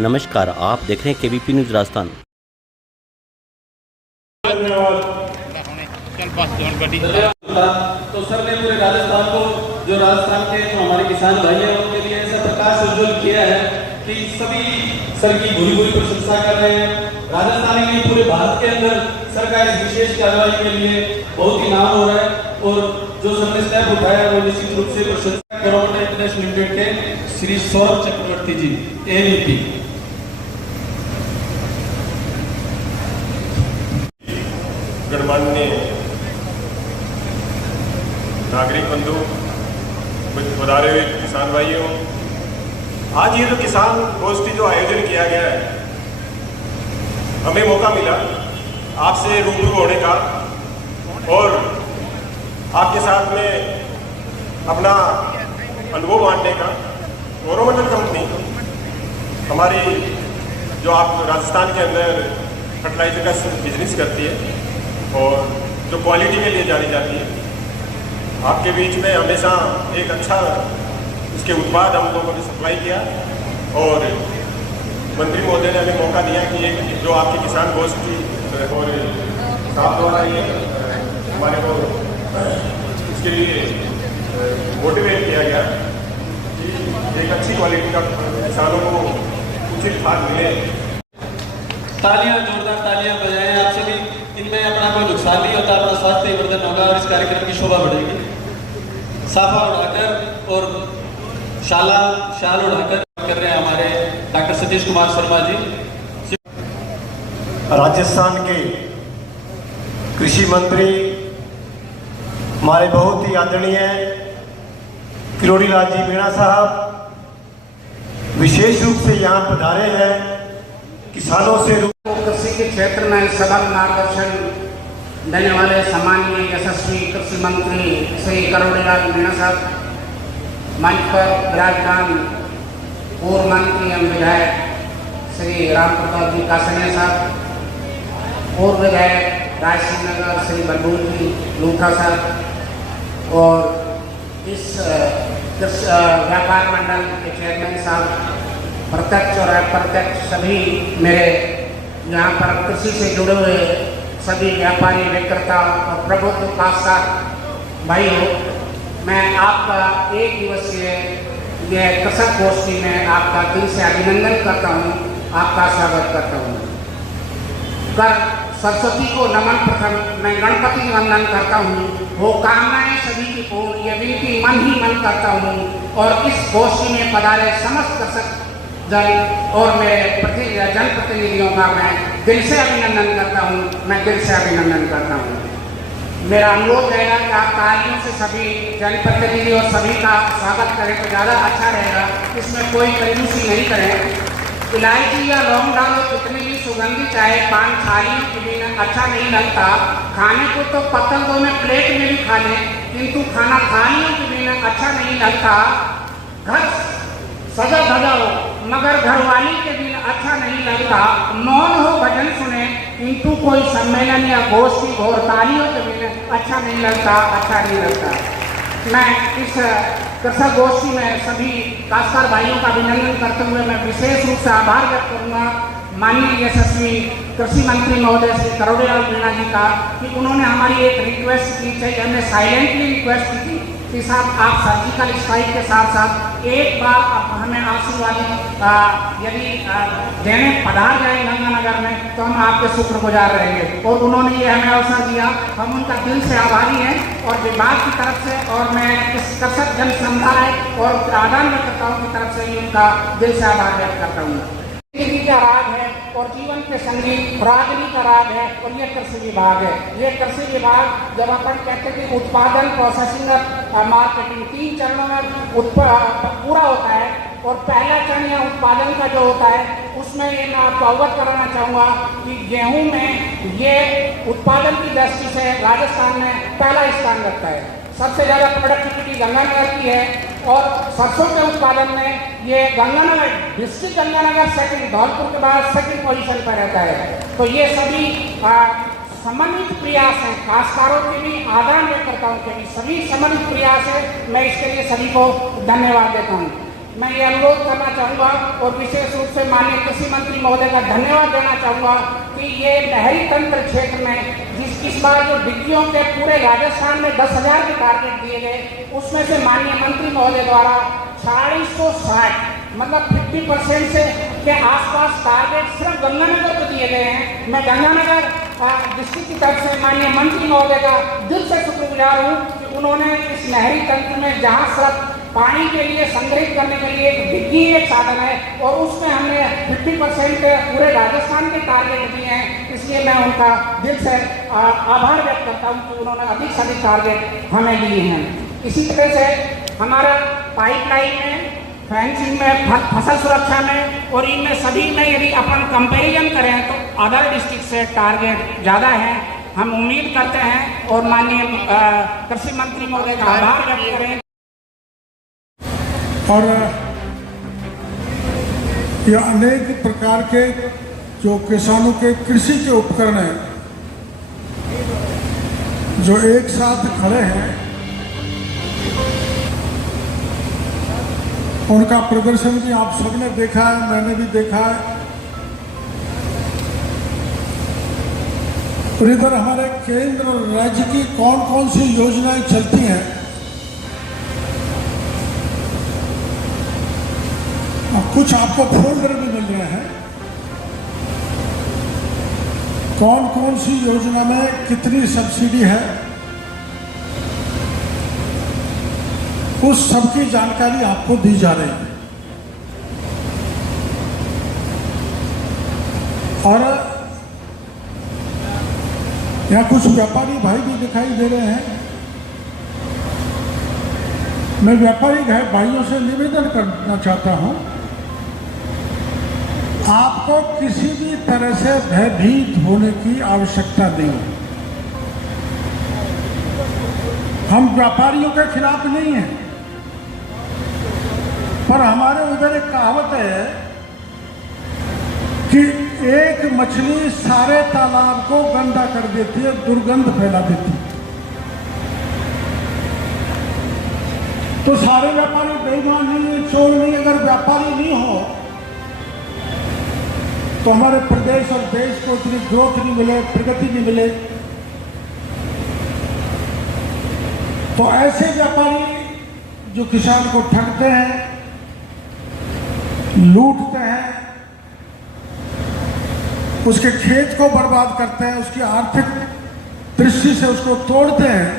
नमस्कार, आप देख रहे हैं केबीपी न्यूज़ राजस्थान। तो सर ने पूरे राजस्थान को, जो राजस्थान के जो हमारे किसान भाई हैं उनके लिए ऐसा प्रकाश उज्जवल किया है कि सभी सर की भूरी भूरी प्रशंसा कर रहे हैं। राजस्थान ही नहीं, पूरे भारत के अंदर सर का इस विशेष कार्रवाई के लिए बहुत ही नाम हो रहा है और जो सर ने स्टेप उठाया वो निश्चित रूप से प्रशंसा करोड़ा इंटरनेशनल लिमिटेड के श्री सौरभ चक्रवर्ती जी एनईपी। गणमान्य नागरिक बंधु, पधारे हुए किसान भाइयों, आज ये जो किसान गोष्ठी जो आयोजन किया गया है, हमें मौका मिला आपसे रूबरू होने का और आपके साथ में अपना अनुभव बांटने का। कोरोमंडल कंपनी हमारी जो आप राजस्थान के अंदर फर्टिलाइजर का बिजनेस करती है और जो क्वालिटी के लिए जानी जाती है, आपके बीच में हमेशा एक अच्छा इसके उत्पाद हम लोगों ने सप्लाई किया और मंत्री महोदय ने हमें मौका दिया कि एक जो आपके किसान गोष्ठी और साहब द्वारा ये हमारे को इसके लिए मोटिवेट किया गया कि एक अच्छी क्वालिटी का किसानों को उचित खाद मिले। तालियां, जोरदार तालियां बजाएं आप सभी। इनमें अपना कोई नुकसान नहीं होता, अपना स्वास्थ्य वर्धन होगा और इस कार्यक्रम की शोभा बढ़ेगी। साफा उड़ाकर और शाल उड़ाकर कर रहे हैं हमारे डॉक्टर सतीश कुमार शर्मा जी। राजस्थान के कृषि मंत्री हमारे बहुत ही आदरणीय किरोड़ी लाल जी मीणा साहब विशेष रूप से यहाँ पधारे हैं। किसानों से कृषि के क्षेत्र में सबल मार्गदर्शन देने वाले सम्माननीय यशस्वी कृषि मंत्री श्री किरोड़ी लाल मीणा साहब, मंच पर विराजमान पूर्व मंत्री एवं विधायक श्री राम प्रताप जी कासनिया साहब, पूर्व विधायक राजसिंह नगर श्री बलबूल जी लूथा साहब और इस व्यापार मंडल के चेयरमैन साहब, प्रत्यक्ष और अप्रत्यक्ष सभी मेरे यहाँ पर कृषि से जुड़े हुए सभी व्यापारी, विक्रेता और प्रबुद्ध काश्तकार भाइयों, मैं आपका एक दिवसीय यह कृषक गोष्ठी में आपका दिल से अभिनंदन करता हूँ, आपका स्वागत करता हूँ। कर सरस्वती को नमन, प्रथम मैं गणपति वंदन करता हूँ, वो कामनाएं सभी की पूर्ण ये विनती मन ही मन करता हूँ और इस गोष्ठी में पधारे समस्त कृषक जन और मेरे जनप्रतिनिधियों का मैं दिल से अभिनंदन करता हूँ, मैं दिल से अभिनंदन करता हूँ। मेरा अनुरोध रहेगा कि आप तालियों से सभी जनप्रतिनिधि और सभी का स्वागत करें तो ज़्यादा अच्छा रहेगा। इसमें कोई कंजूसी नहीं करें। इलायची या लौंग डालो कितनी भी सुगंधी चाहे, पान थालियों के बिना अच्छा नहीं लगता। खाने को तो पत्तल दो में प्लेट में भी खा लें, किंतु खाना थालियों के बिना अच्छा नहीं लगता। घर सजा धजा हो मगर घरवाली के बिना अच्छा नहीं लगता। मौन हो भजन सुने किंतु कोई सम्मेलन या गोष्ठी और तालियों के बिना अच्छा नहीं लगता, अच्छा नहीं लगता। मैं इस कृषक गोष्ठी में सभी काश्तकार भाइयों का अभिनंदन करते हुए मैं विशेष रूप से आभार व्यक्त करूँगा माननीय यशस्वी कृषि मंत्री महोदय श्री किरोड़ी लाल मीणा जी का कि उन्होंने हमारी एक रिक्वेस्ट की थी, हमने साइलेंटली रिक्वेस्ट की थी कि साहब आप सर्जिकल स्ट्राइक के साथ साथ एक बार आप हमें आशीर्वाद यदि देने पधार जाए गंगानगर में तो हम आपके शुक्रगुजार रहेंगे और उन्होंने ये हमें अवसर दिया। हम उनका दिल से आभारी हैं और विभाग की तरफ से और मैं इस कृषक जन समुदाय और आदान विक्रेताओं की तरफ से भी उनका दिल से आभार व्यक्त करता हूँ। का राग है और जीवन के संगीत रागनी का राग है और ये कृषि विभाग है। ये कृषि विभाग जब अपन कहते हैं कि उत्पादन, प्रोसेसिंग और मार्केटिंग 3 चरणों में पूरा होता है और पहला चरण या उत्पादन का जो होता है उसमें ये मैं आपको अवगत कराना चाहूँगा कि गेहूं में ये उत्पादन की दृष्टि से राजस्थान में पहला स्थान रखता है। सबसे ज़्यादा प्रोडक्टिविटी गंगानगर की है और सरसों के उत्पादन में ये गंगानगर डिस्ट्रिक्ट गंगानगर सेकंड, धौलपुर के बाद सेकंड पोजीशन पर रहता है। तो ये सभी समन्वित प्रयास हैं, काश्तकारों के भी, आदान विक्रेताओं के भी, सभी समन्वित प्रयास है। मैं इसके लिए सभी को धन्यवाद देता हूँ। मैं ये अनुरोध करना चाहूँगा और विशेष रूप से माननीय कृषि मंत्री महोदय का धन्यवाद देना चाहूँगा कि ये नहरी तंत्र क्षेत्र में इस बार जो डिग्रियों के पूरे राजस्थान में 10,000 के टारगेट दिए गए, उसमें से माननीय मंत्री महोदय द्वारा 460 मतलब 50% से के आसपास टारगेट सिर्फ गंगानगर को दिए गए हैं। मैं गंगानगर डिस्ट्रिक्ट की तरफ से माननीय मंत्री महोदय का दिल से शुक्रगुजार हूँ कि उन्होंने इस नहरी तंत्र में जहाँ सिर्फ पानी के लिए संग्रहित करने के लिए एक डिग्गी एक साधन है और उसमें हमने 50% पूरे राजस्थान के टारगेट दिए हैं। इसलिए मैं उनका दिल से आभार व्यक्त करता हूँ कि उन्होंने अधिक से अधिक टारगेट हमें दिए हैं। इसी तरह से हमारा पाइपलाइन में, फेंसिंग में, फसल सुरक्षा में और इनमें सभी में यदि अपन कंपैरिजन करें तो अदर डिस्ट्रिक्ट से टारगेट ज़्यादा है। हम उम्मीद करते हैं और माननीय कृषि मंत्री महोदय का आभार व्यक्त करें। और ये अनेक प्रकार के जो किसानों के कृषि के उपकरण हैं जो एक साथ खड़े हैं, उनका प्रदर्शन भी आप सबने देखा है, मैंने भी देखा है। और इधर हमारे केंद्र और राज्य की कौन कौन सी योजनाएं चलती हैं, कुछ आपको फोल्डर भी मिल रहे हैं। कौन कौन सी योजना में कितनी सब्सिडी है, उस सब की जानकारी आपको दी जा रही है। और यहाँ कुछ व्यापारी भाई भी दिखाई दे रहे हैं। मैं व्यापारी भाइयों से निवेदन करना चाहता हूं, आपको किसी भी तरह से भयभीत होने की आवश्यकता नहीं है। हम व्यापारियों के खिलाफ नहीं हैं, पर हमारे उधर एक कहावत है कि एक मछली सारे तालाब को गंदा कर देती है, दुर्गंध फैला देती है। तो सारे व्यापारी बेईमान नहीं है, चोर नहीं। अगर व्यापारी नहीं हो तो हमारे प्रदेश और देश को इतनी ग्रोथ नहीं मिले, प्रगति नहीं मिले। तो ऐसे व्यापारी जो किसान को ठगते हैं, लूटते हैं, उसके खेत को बर्बाद करते हैं, उसकी आर्थिक दृष्टि से उसको तोड़ते हैं,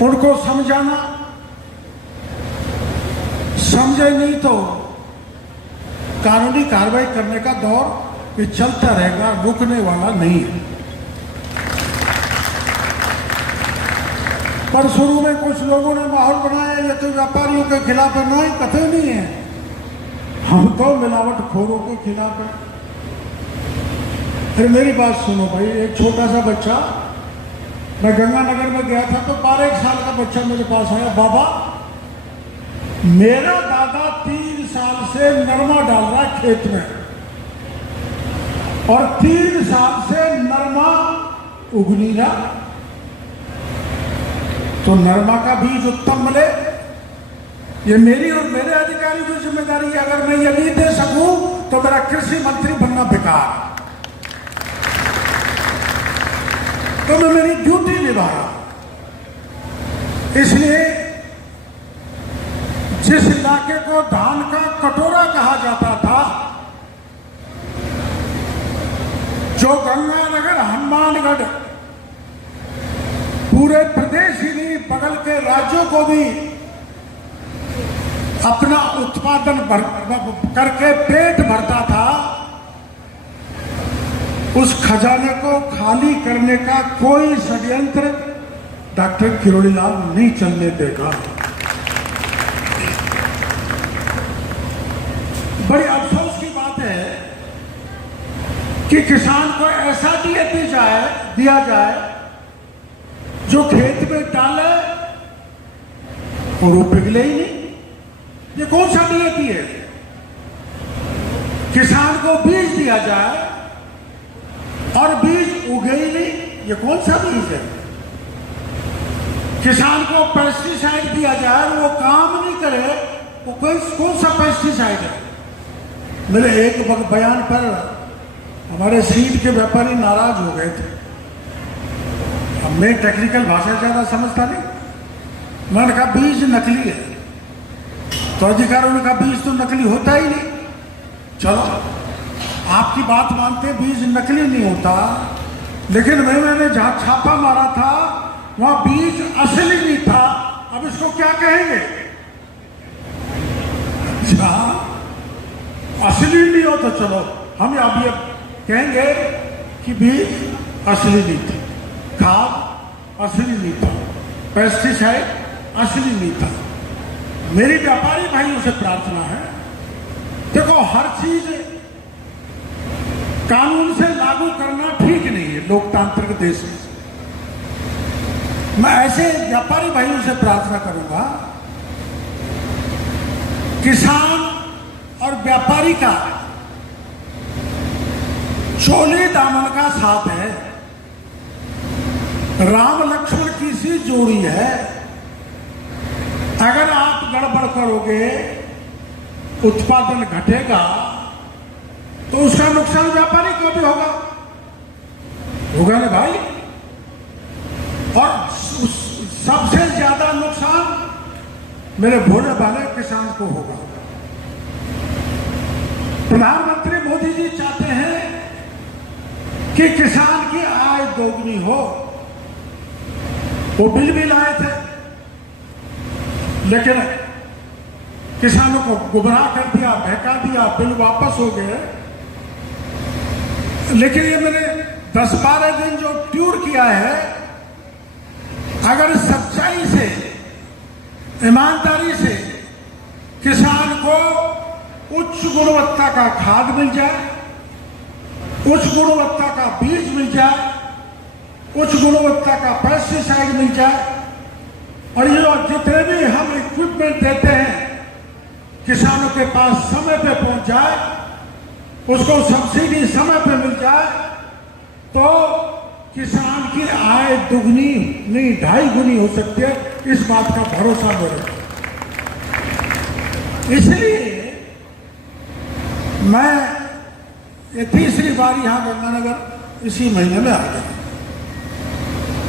उनको समझाना, समझे नहीं तो कानूनी कार्रवाई करने का दौर ये चलता रहेगा, रुकने वाला नहीं है। पर शुरू में कुछ लोगों ने माहौल बनाया ये तो व्यापारियों के खिलाफ है। नहीं, कतई नहीं है, हम तो मिलावटखोरों के खिलाफ है। फिर मेरी बात सुनो भाई, एक छोटा सा बच्चा, मैं गंगानगर में गया था तो 12 साल का बच्चा मेरे पास आया, बाबा मेरा दादा 3 साल से नरमा डाल रहा है खेत में और 3 साल से नरमा उग नहीं रहा। तो नरमा का बीज उत्तम मिले, ये मेरी और मेरे अधिकारी की जिम्मेदारी है। अगर मैं ये नहीं दे सकूं तो मेरा कृषि मंत्री बनना बेकार, तो मैं मेरी ड्यूटी निभा रहा। इसलिए जिस इलाके को धान का कटोरा कहा जाता था, जो गंगानगर, हनुमानगढ़, पूरे प्रदेश ही नहीं बगल के राज्यों को भी अपना उत्पादन करके पेट भरता था, उस खजाने को खाली करने का कोई षड्यंत्र डॉक्टर किरोड़ी लाल नहीं चलने देगा। बड़ी अफसोस की बात है कि किसान को ऐसा दिया जाए जो खेत में डाले और वो पिघले ही नहीं। ये कौन सा डीएपी है? किसान को बीज दिया जाए और बीज उगे ही नहीं, ये कौन सा बीज है? किसान को पेस्टिसाइड दिया जाए, वो काम नहीं करे, वो कौन सा पेस्टिसाइड है? मेरे एक बयान पर हमारे सीड के व्यापारी नाराज हो गए थे। अब मैं टेक्निकल भाषा ज़्यादा समझता नहीं, मैंने कहा बीज नकली है, तो अधिकारियों ने कहा बीज तो नकली होता ही नहीं। चलो आपकी बात मानते, बीज नकली नहीं होता, लेकिन मैंने जहाँ छापा मारा था वहाँ बीज असली नहीं था। अब इसको क्या कहेंगे? अच्छा, असली नहीं हो तो चलो हम अब ये कहेंगे कि बीज असली नहीं था, खाद असली नहीं था, पेस्टिसाइड असली नहीं था। मेरी व्यापारी भाइयों से प्रार्थना है, देखो हर चीज कानून से लागू करना ठीक नहीं है लोकतांत्रिक देश में। मैं ऐसे व्यापारी भाइयों से प्रार्थना करूंगा, किसान और व्यापारी का चोली दामन का साथ है, राम लक्ष्मण की सी जोड़ी है। अगर आप गड़बड़ करोगे, उत्पादन घटेगा, तो उसका नुकसान व्यापारी को भी होगा ना भाई। और सबसे ज्यादा नुकसान मेरे भोले भाले किसान को होगा। प्रधानमंत्री मोदी जी चाहते हैं कि किसान की आय दोगुनी हो। वो बिल भी लाए थे, लेकिन किसानों को गुमराह कर दिया, बहका दिया, बिल वापस हो गए। लेकिन ये मैंने 10-12 दिन जो ट्यूर किया है, अगर सच्चाई से, ईमानदारी से किसान को उच्च गुणवत्ता का खाद मिल जाए, उच्च गुणवत्ता का बीज मिल जाए, उच्च गुणवत्ता का पेस्टिसाइड मिल जाए, और ये जितने भी हम इक्विपमेंट देते हैं किसानों के पास समय पे पहुंच जाए, उसको सब्सिडी समय पे मिल जाए, तो किसान की आय दुगनी नहीं 2.5 गुनी हो सकती है। इस बात का भरोसा मेरे। इसलिए मैं ये तीसरी बार यहां गंगानगर इसी महीने में आ गया।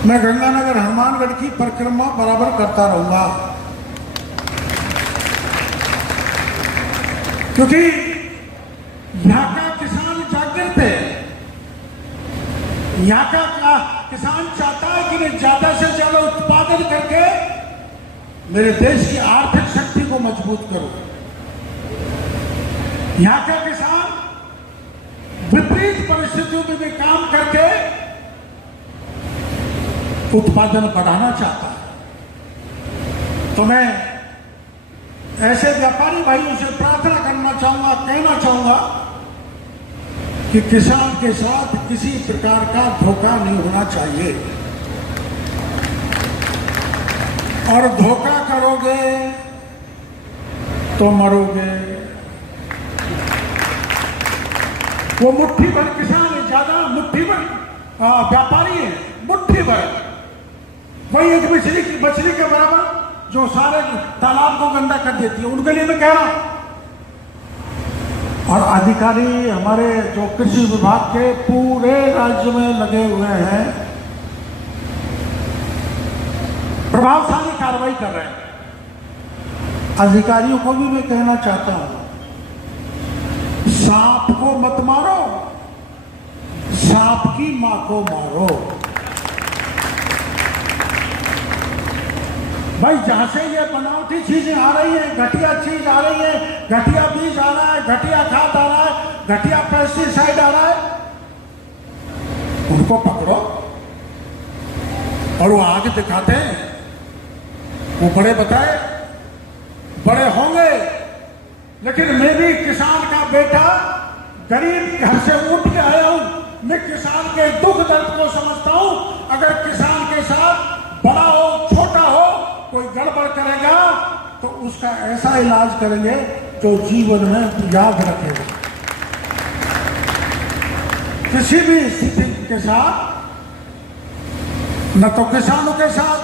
मैं गंगानगर हनुमानगढ़ की परिक्रमा बराबर करता रहूंगा, क्योंकि यहां का किसान जागृत है। यहां का किसान चाहता है कि मैं ज्यादा से ज्यादा उत्पादन करके मेरे देश की आर्थिक शक्ति को मजबूत करूं। यहां का किसान विपरीत परिस्थितियों में भी काम करके उत्पादन बढ़ाना चाहता है। तो मैं ऐसे व्यापारी भाइयों से प्रार्थना करना चाहूंगा, कहना चाहूंगा कि किसान के साथ किसी प्रकार का धोखा नहीं होना चाहिए, और धोखा करोगे तो मरोगे। वो मुट्ठी भर किसान है, ज्यादा मुट्ठी भर व्यापारी है, मुट्ठी भर, वही एक मछली के बराबर जो सारे तालाब को गंदा कर देती है, उनके लिए मैं कह रहा हूं। और अधिकारी हमारे जो कृषि विभाग के पूरे राज्य में लगे हुए हैं, प्रभावशाली कार्रवाई कर रहे हैं। अधिकारियों को भी मैं कहना चाहता हूं, सांप को मत मारो, सांप की मां को मारो। भाई जहां से ये बनावटी चीजें आ रही हैं, घटिया चीज आ रही है, घटिया बीज आ रहा है, घटिया खाद आ रहा है, घटिया पेस्टिसाइड आ रहा है, उनको पकड़ो और वो आगे दिखाते हैं, वो बड़े बताए, बड़े होंगे। लेकिन मैं भी किसान का बेटा, गरीब घर से उठ के आया हूं, मैं किसान के दुख दर्द को समझता हूं। अगर किसान के साथ बड़ा हो, छोटा हो, कोई गड़बड़ करेगा तो उसका ऐसा इलाज करेंगे जो जीवन में याद रखेगा। किसी भी स्थिति के साथ, न तो किसानों के साथ,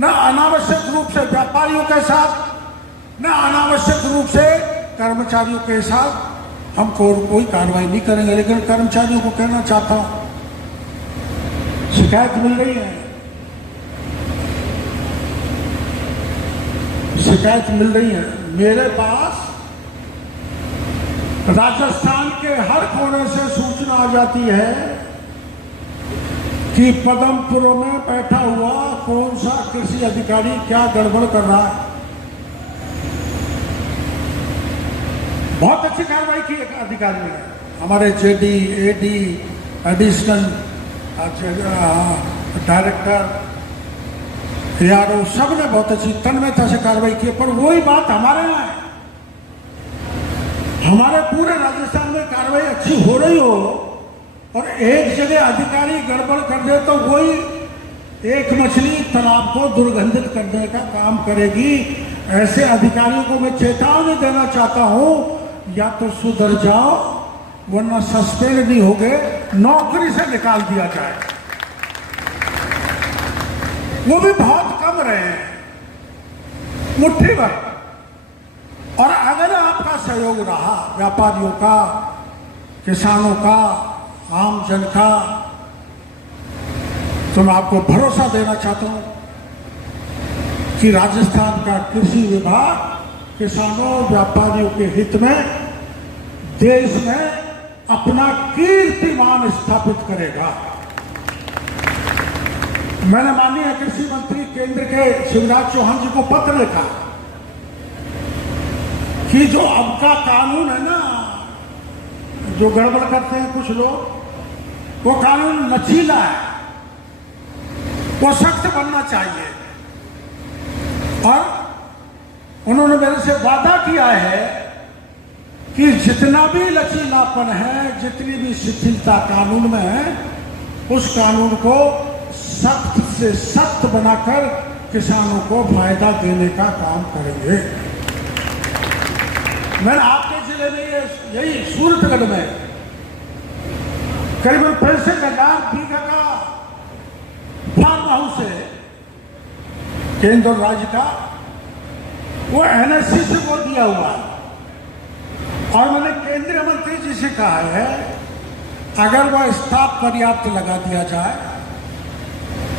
न अनावश्यक रूप से व्यापारियों के साथ, न अनावश्यक रूप से कर्मचारियों के साथ हम कोई कार्रवाई नहीं करेंगे। लेकिन कर्मचारियों को कहना चाहता हूं, शिकायत मिल रही है, शिकायत मिल रही है मेरे पास। राजस्थान के हर कोने से सूचना आ जाती है कि पदमपुर में बैठा हुआ कौन सा कृषि अधिकारी क्या गड़बड़ कर रहा है। बहुत अच्छी कार्रवाई की अधिकारियों ने, हमारे जेडी, एडी, एडिशनल डायरेक्टर, यारो, सब ने बहुत अच्छी तन्मयता से कार्रवाई की। पर वही बात हमारे यहाँ है, हमारे पूरे राजस्थान में कार्रवाई अच्छी हो रही हो और एक जगह अधिकारी गड़बड़ कर दे तो वही एक मछली तालाब को दुर्गंधित करने का काम करेगी। ऐसे अधिकारियों को मैं चेतावनी देना चाहता हूं, या तो सुधर जाओ वरना सस्पेंड नहीं होगे, नौकरी से निकाल दिया जाए। वो भी बहुत कम रहे हैं, मुट्ठी भर। और अगर आपका सहयोग रहा, व्यापारियों का, किसानों का, आम जन का, तो मैं आपको भरोसा देना चाहता हूं कि राजस्थान का कृषि विभाग किसानों, व्यापारियों के हित में देश में अपना कीर्तिमान स्थापित करेगा। मैंने माननीय कृषि मंत्री केंद्र के शिवराज चौहान जी को पत्र लिखा कि जो अब का कानून है ना, जो गड़बड़ करते हैं कुछ लोग, वो कानून लचीला है, वो सख्त बनना चाहिए। और उन्होंने मेरे से वादा किया है कि जितना भी लचीलापन है, जितनी भी शिथिलता कानून में है, उस कानून को सख्त से सख्त बनाकर किसानों को फायदा देने का काम करेंगे। मैंने आपके जिले में यही सूरतगढ़ में करीबन 65,000 बीघा का फार्म हाउस है केंद्र राज्य का, वो एनएससी से वो दिया हुआ है। और मैंने केंद्रीय मंत्री जी से कहा है, अगर वह स्टाफ पर्याप्त लगा दिया जाए,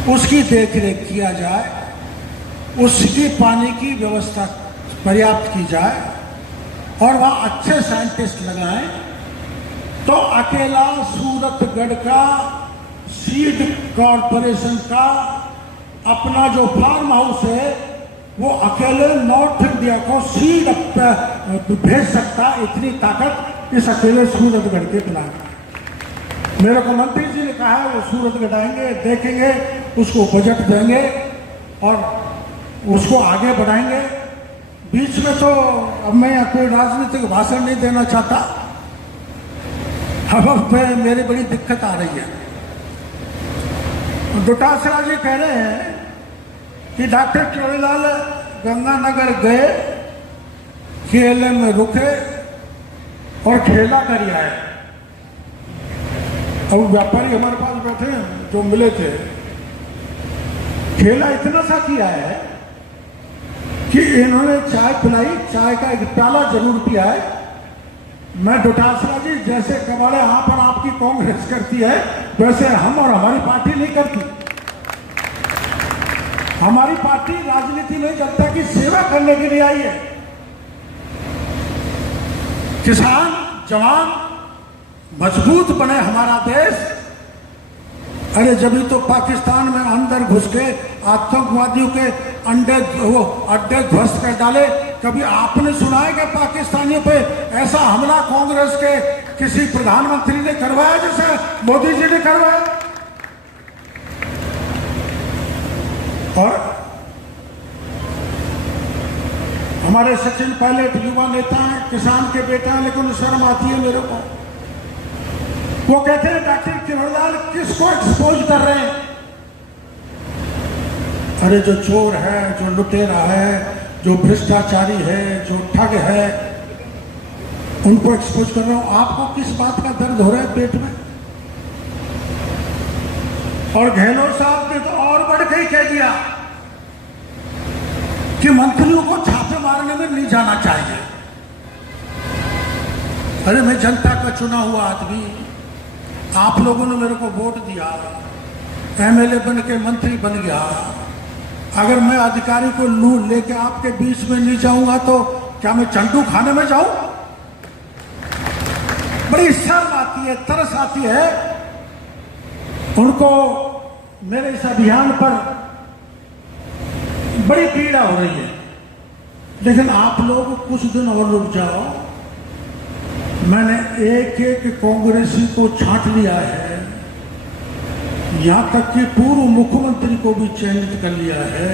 उसकी देखरेख किया जाए, उसकी पानी की व्यवस्था पर्याप्त की जाए और वह अच्छे साइंटिस्ट लगाएं, तो अकेला सूरतगढ़ का सीड कॉरपोरेशन का अपना जो फार्म हाउस है, वो अकेले नॉर्थ इंडिया को सीड भेज सकता, इतनी ताकत इस अकेले सूरतगढ़ के प्लांट। मेरे को मंत्री जी ने कहा है वो सूरतगढ़ आएंगे, देखेंगे, उसको बजट देंगे और उसको आगे बढ़ाएंगे। बीच में तो अब मैं कोई राजनीतिक भाषण नहीं देना चाहता, अब मेरी बड़ी दिक्कत आ रही है। डोटासरा जी कह रहे हैं कि डॉक्टर किरोड़ीलाल गंगानगर गए, खेले में रुके और खेला कर आए। अब व्यापारी हमारे पास बैठे हैं जो मिले थे, खेला इतना सा किया है कि इन्होंने चाय पिलाई, चाय का एक प्याला जरूर पिया है। मैं डोटासरा जी, जैसे कबाड़े यहाँ पर आपकी कांग्रेस करती है, वैसे हम और हमारी पार्टी नहीं करती। हमारी पार्टी राजनीति में जनता की सेवा करने के लिए आई है। किसान, जवान मजबूत बने हमारा देश। अरे जब तो पाकिस्तान में अंदर घुस के आतंकवादियों के अड्डे ध्वस्त कर डाले। कभी आपने सुना है कि पाकिस्तानियों पे ऐसा हमला कांग्रेस के किसी प्रधानमंत्री ने करवाया जैसे मोदी जी ने करवाया? और हमारे सचिन पायलट युवा नेता हैं, किसान के बेटा हैं, लेकिन शर्म आती है मेरे को। वो कहते हैं डॉक्टर किरोड़ीलाल किसको एक्सपोज कर रहे हैं? अरे जो चोर है, जो लुटेरा है, जो भ्रष्टाचारी है, जो ठग है, उनको एक्सपोज कर रहा हूं। आपको किस बात का दर्द हो रहा है पेट में? और गहलोत साहब ने तो और बढ़ के ही कह दिया कि मंत्रियों को छापे मारने में नहीं जाना चाहिए। अरे मैं जनता का चुना हुआ आदमी, आप लोगों ने मेरे को वोट दिया, एमएलए बन के मंत्री बन गया। अगर मैं अधिकारी को लू लेके आपके बीच में नहीं जाऊंगा तो क्या मैं चंडू खाने में जाऊं? बड़ी शर्म आती है, तरस आती है उनको। मेरे इस अभियान पर बड़ी पीड़ा हो रही है, लेकिन आप लोग कुछ दिन और रुक जाओ। मैंने एक एक कांग्रेसी को छांट लिया है, यहां तक कि पूर्व मुख्यमंत्री को भी चयनित कर लिया है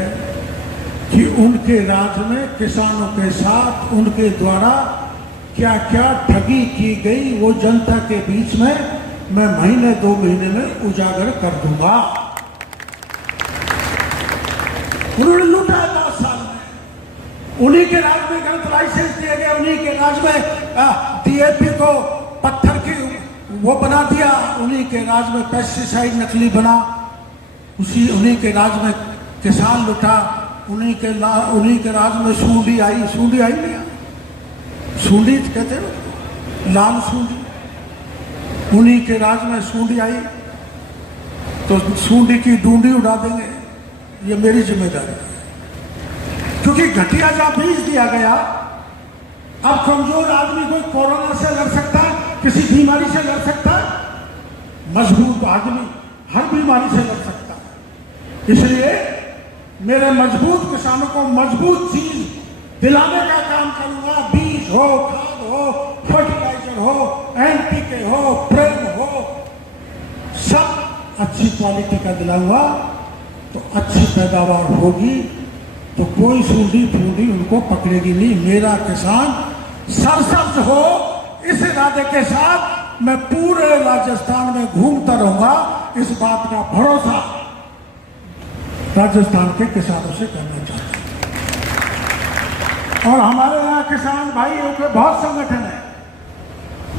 कि उनके राज में किसानों के साथ उनके द्वारा क्या क्या ठगी की गई वो जनता के बीच में मैं महीने 2 महीने में उजागर कर दूंगा। उन्होंने लूटा है 10 साल में, उन्हीं के राज में गलत लाइसेंस दिए गए, उन्हीं के राज में डीएपी को पत्थर की वो बना दिया, उन्हीं के राज में पेस्टिसाइड नकली बना, उन्हीं के राज में किसान लुटा, उन्हीं के राज में सूंडी आई नहीं, सूंडी कहते हैं लाल सूंडी, उन्हीं के राज में सूंडी आई तो सूंडी की डूंडी उड़ा देंगे, ये मेरी जिम्मेदारी है। क्योंकि घटिया जहां बीज दिया गया, अब कमजोर आदमी कोई कोरोना से लड़ सकता है, किसी बीमारी से लड़ सकता है, मजबूत आदमी हर बीमारी से लड़ सकता है। इसलिए मेरे मजबूत किसानों को मजबूत चीज दिलाने का काम करूंगा। बीज हो, खाद हो, फर्टिलाइजर हो, एनपीके हो, प्रेम हो, सब अच्छी क्वालिटी का दिलाऊंगा तो अच्छी पैदावार होगी, तो कोई सूंडी फूंडी उनको पकड़ेगी नहीं। मेरा किसान सरसब्ज हो, इस इरादे के साथ मैं पूरे राजस्थान में घूमता रहूंगा। इस बात का भरोसा राजस्थान के किसानों से करना चाहता हूं। और हमारे यहाँ किसान भाइयों के बहुत संगठन हैं,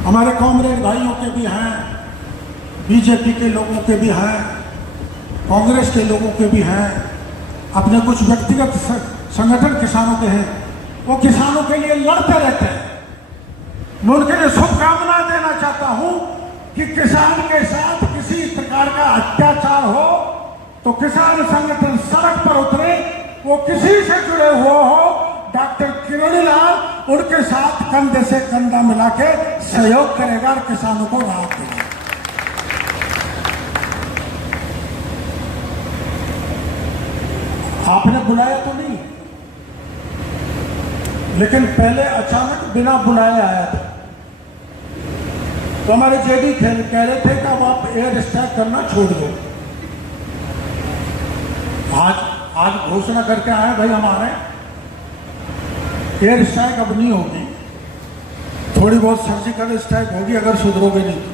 हमारे कॉमरेड भाइयों के भी हैं, बीजेपी के लोगों के भी हैं, कांग्रेस के लोगों के भी हैं, अपने कुछ व्यक्तिगत संगठन किसानों के हैं। वो किसानों के लिए लड़ते रहते हैं। मैं उनके लिए शुभकामनाएं देना चाहता हूं कि किसान के साथ किसी प्रकार का अत्याचार हो तो किसान संगठन सड़क पर उतरे, वो किसी से जुड़े हुए हो, डॉक्टर किरोड़ीलाल उनके साथ कंधे से कंधा मिला के सहयोग करेगा और किसानों को राहत देगा। आपने बुलाया तो नहीं, लेकिन पहले अचानक बिना बुलाए आया था। तो हमारे जेडी कह रहे थे कि अब आप एयर स्ट्राइक करना छोड़ दो। आज घोषणा करके आए भाई हमारे एयर स्ट्राइक अब नहीं होगी, थोड़ी बहुत सर्जिकल स्ट्राइक होगी अगर सुधरोगे नहीं तो।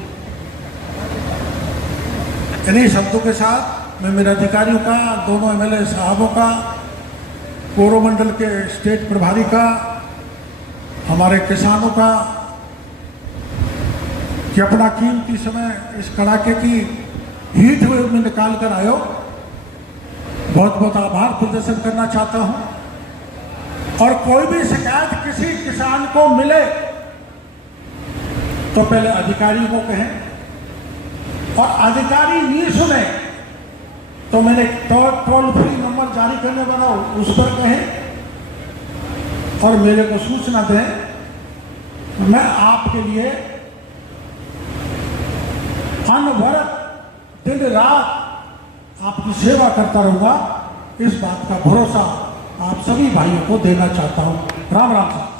इन्हीं शब्दों के साथ मैं मेरे अधिकारियों का, दोनों एमएलए साहबों का, कोरोमंडल के स्टेट प्रभारी का, हमारे किसानों का कि अपना कीमती समय इस कड़ाके की हीट वेव में निकाल कर आयो, बहुत बहुत आभार प्रदर्शन करना चाहता हूं। और कोई भी शिकायत किसी किसान को मिले तो पहले अधिकारी को कहें, और अधिकारी नहीं सुने तो मैंने टोल फ्री नंबर जारी करने वाला हूं, उस पर कहें और मेरे को सूचना दें। मैं आपके लिए अनवरत दिन रात आपकी सेवा करता रहूंगा, इस बात का भरोसा आप सभी भाइयों को देना चाहता हूं। राम राम साहब।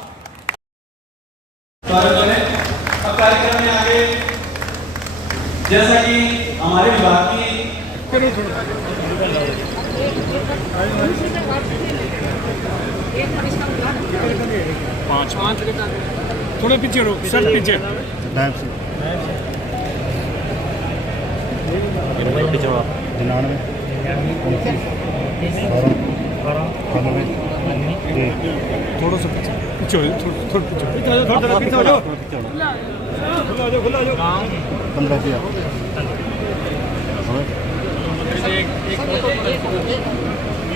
स्वागत करें। अब कार्यक्रम में आगे जैसा कि हमारे विभाग की पाँच थोड़े पीछे रो सर, पीछे थोड़ा सा पीछे थोड़ा पीछे हो जाओ, खुला हो जाओ 15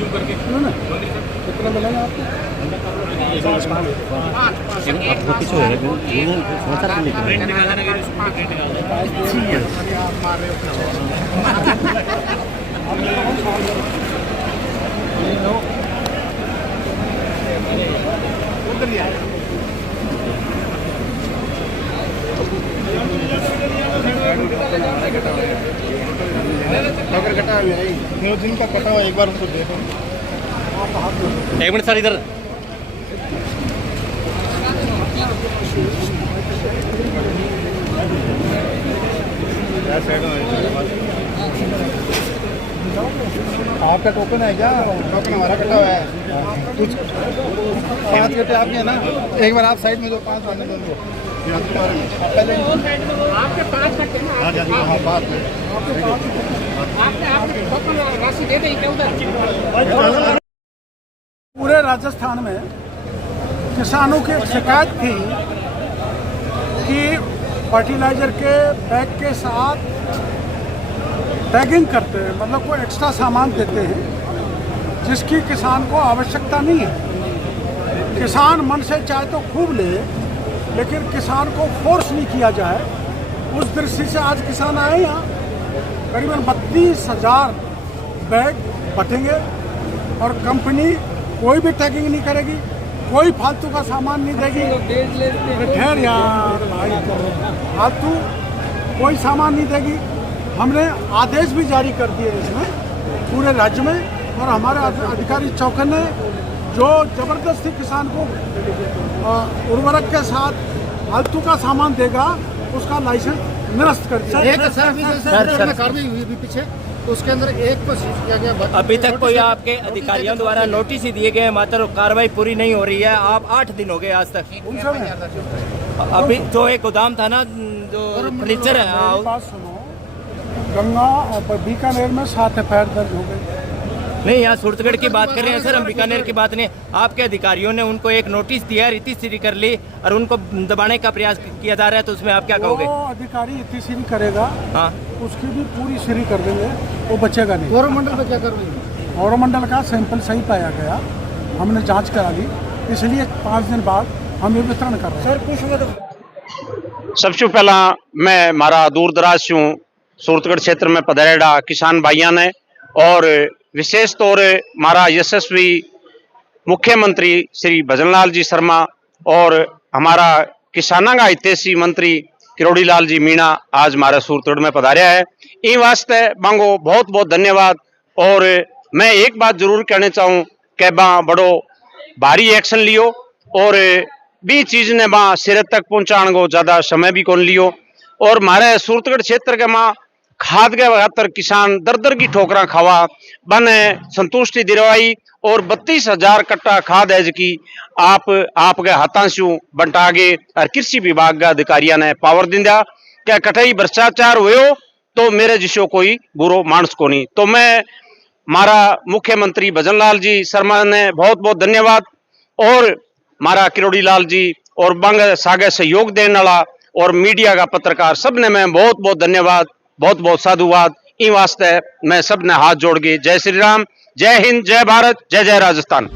कितना मिलेगा आपको? जिनका कटा हुआ एक बार उसको देखो। एक मिनट सर इधर। आपका टोकन है क्या? टोकन हमारा कटा हुआ है। कुछ 5 कटे आपके हैं ना? एक बार आप साइड में जो 5 आने दो पहले आपके 5 कट्टे ना हाँ बात आपने टोकन राशि दे दें क्या उधर? पूरे राजस्थान में किसानों की एक शिकायत थी कि फर्टिलाइजर के बैग के साथ टैगिंग करते हैं, मतलब कोई एक्स्ट्रा सामान देते हैं जिसकी किसान को आवश्यकता नहीं है। किसान मन से चाहे तो खूब ले, लेकिन किसान को फोर्स नहीं किया जाए, उस दृष्टि से आज किसान आए यहाँ। करीबन 32,000 बैग बटेंगे और कंपनी कोई भी टैगिंग नहीं करेगी, कोई फालतू का सामान नहीं देगी। ठहर यार भाई, फालतू कोई सामान नहीं देगी। हमने आदेश भी जारी कर दिए इसमें पूरे राज्य में, और हमारे अधिकारी चौके ने जो जबरदस्ती किसान को उर्वरक के साथ फालतू का सामान देगा उसका लाइसेंस निरस्त कर दिया। कार्रवाई हुई अभी पीछे, तो उसके अंदर एक को सीज किया गया। अभी तक कोई आपके अधिकारियों द्वारा नोटिस ही दिए गए, मात्र कार्रवाई पूरी नहीं हो रही है। आप 8 दिन हो गए आज तक। अभी जो एक गोदाम था ना, जो फर्नीचर है, बात सुनो, गंगा और बीकानेर में 7 FIR दर्ज हो गई। नहीं, यहाँ सूरतगढ़ की बात कर रहे हैं सर, हम बीकानेर की बात नहीं। आपके अधिकारियों ने उनको एक नोटिस दिया, रीति कर ली और उनको दबाने का प्रयास किया जा रहा है, तो उसमें आप क्या कहोगे? वो अधिकारी रीति करेगा, हाँ, उसकी भी पूरी सीरी कर देंगे, वो बचेगा नहीं। कोरोमंडल पे क्या कर रही है? कोरोमंडल का सैंपल सही पाया गया, हमने जांच करा ली, इसलिए 5 दिन बाद हम ये वितरण कर रहे हैं। सर कुछ सबसे पहला मैं मारा दूर दराज से हूँ सूरतगढ़ क्षेत्र में पधारेड़ा किसान भाइयों ने, और विशेष तौर मारा यशस्वी मुख्यमंत्री श्री भजनलाल जी शर्मा और हमारा किसानों का हितैषी मंत्री किरोड़ी लाल जी मीणा आज हमारे सूरतगढ़ में पधारा है। इन वास्ते मांगो बहुत बहुत धन्यवाद। और मैं एक बात जरूर कहना चाहूँ कि बा बड़ो भारी एक्शन लियो और भी चीज ने वहाँ सिरे तक पहुँचाने को ज्यादा समय भी कौन लियो। और हमारे सूरतगढ़ क्षेत्र के माँ खाद के बहातर किसान दर दर की ठोकरा खावा बने संतुष्टि दिलवाई, और 32,000 कट्टा खाद है की आपके हाथों से बंटा गे, और कृषि विभाग के अधिकारियों ने पावर दिंदा क्या कठई भ्रष्टाचार हुए तो मेरे जिसो कोई बुरो मानस को नहीं। तो मैं मारा मुख्यमंत्री भजनलाल जी शर्मा ने बहुत बहुत धन्यवाद, और मारा किरोड़ी लाल जी और बंग सागे सहयोग देने वाला और मीडिया का पत्रकार सब ने मैं बहुत बहुत धन्यवाद, बहुत बहुत साधुवाद। इन वास्ते मैं सब ने हाथ जोड़ के जय श्री राम, जय हिंद, जय भारत, जय जय राजस्थान।